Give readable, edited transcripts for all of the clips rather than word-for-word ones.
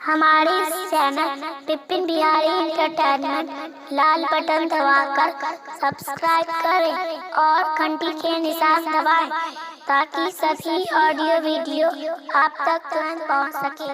हमारे इस चैनल विपिन बिहारी एंटरटेनमेंट लाल बटन दबाकर सब्सक्राइब करें और घंटी के निशान दबाएं ताकि सभी ऑडियो वीडियो आप तक तुरंत पहुंच सके।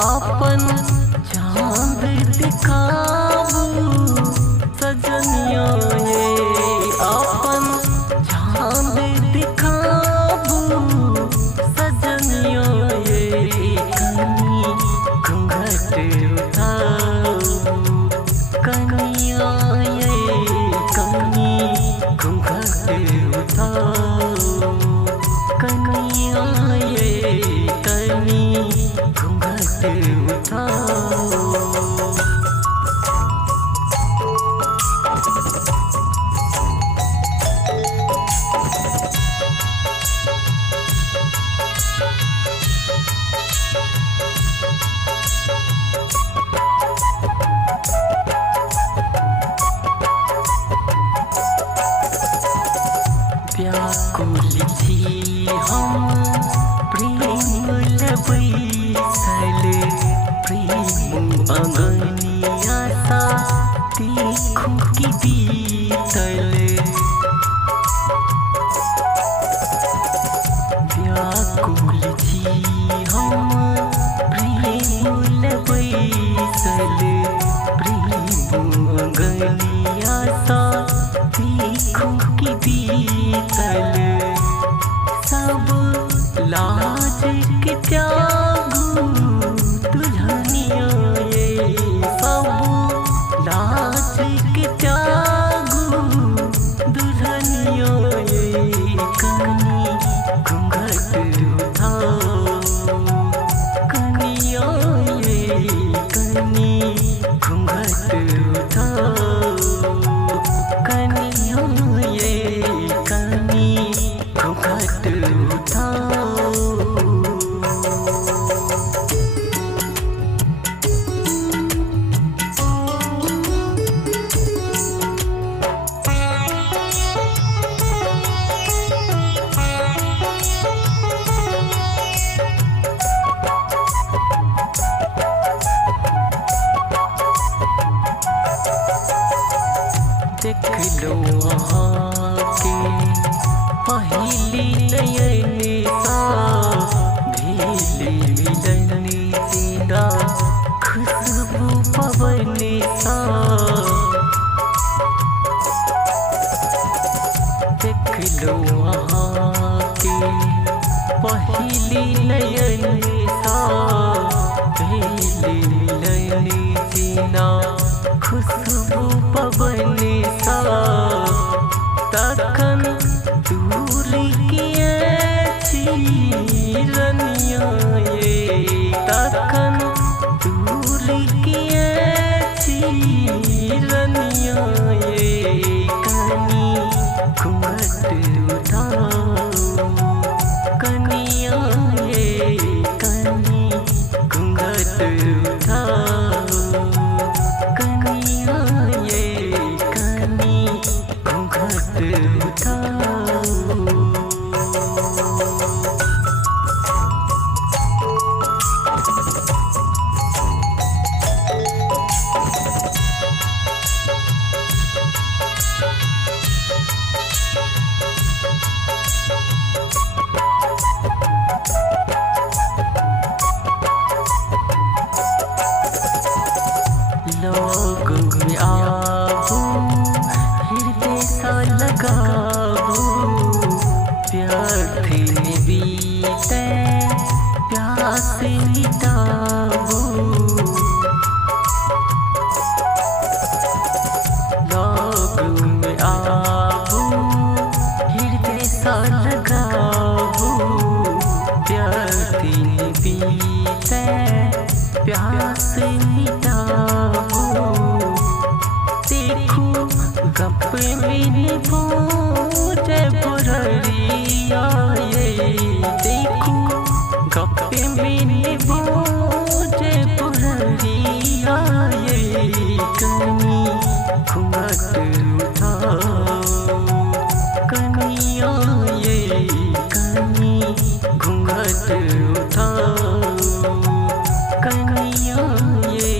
अपन चांद दिखाबू सजनिया ये अपन चांद दिखाबू सजनिया ये कनी घूंघट उठाओ कनिया ये कनी घूंघट उठाओ कनिया ये कनी घूंघट उठाओ। व्याकुल थी हम प्रेम बैसल प्रेम अंगनिया सा देखूं कि बीतल व्याकुल थी हम प्रेम बैसल प्रेम अंगनिया सा देखूं कि बीतल सब लाज के त्यागू दुल्हनिया ये सब लाज के त्यागू दुल्हनिया ये कनी घूंघट उठाओ कनिया ये कनी घूंघट उठाओ कनिया ये कनी घूंघट उठाओ। देख लो वहाँ के पहली नयन सा भीली मिलनी जिंदा खुशबू पवन सा देख लो वहाँ के पहली नयन सा भीली मिलनी जिंदा खुशबू पवन सा तखन दूर किए रनिया ये तखन दूर किए रनिया ये कनी घूंघट उठाओ कनिया ये कनी घूंघट उठाओ कनिया ये कनी घूंघट उठाओ। लोग में आबू हृदय सा लगाबू व्यर्थ में बीते प्यास मिटाबू लोग में आबू हृदय सा लगाबू प्यास मिटाओ। देखो गप में भोज बुररिया ये, देखो गप में भोज बुररिया ये, कनी घूंघट उठाओ कनिया ये, कनी घूंघट उठाओ कनिया ये।